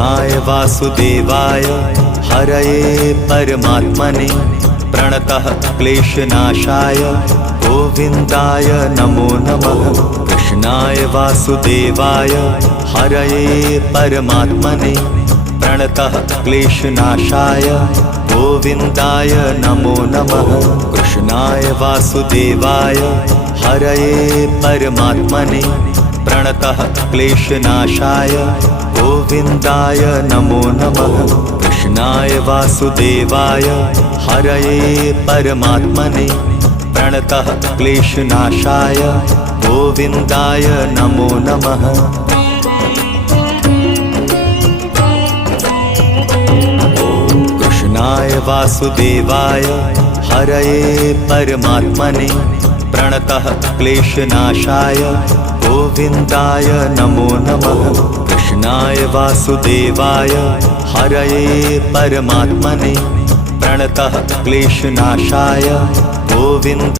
वासुदेवाय हरये परमात्मने प्रणतः क्लेशनाशाय गोविन्दाय नमो नमः। कृष्णाय वासुदेवाय हरये परमात्मने प्रणतः क्लेशनाशाय गोविन्दाय नमो नमः। कृष्णाय वासुदेवाय हरये परमात्मने प्रणतः क्लेशनाशाय गोविन्दाय नमो नमः। कृष्णाय वासुदेवाय हरये परमात्मने प्रणतः क्लेशनाशाय गोविन्दाय नमो नमः। कृष्णाय वासुदेवाय हरये परमात्मने प्रणतः क्लेशनाशाय गोविन्दाय नमो नमः। कृष्णाय वासुदेवाय हरये परमात्मने प्रणतः क्लेशनाशाय गोविन्द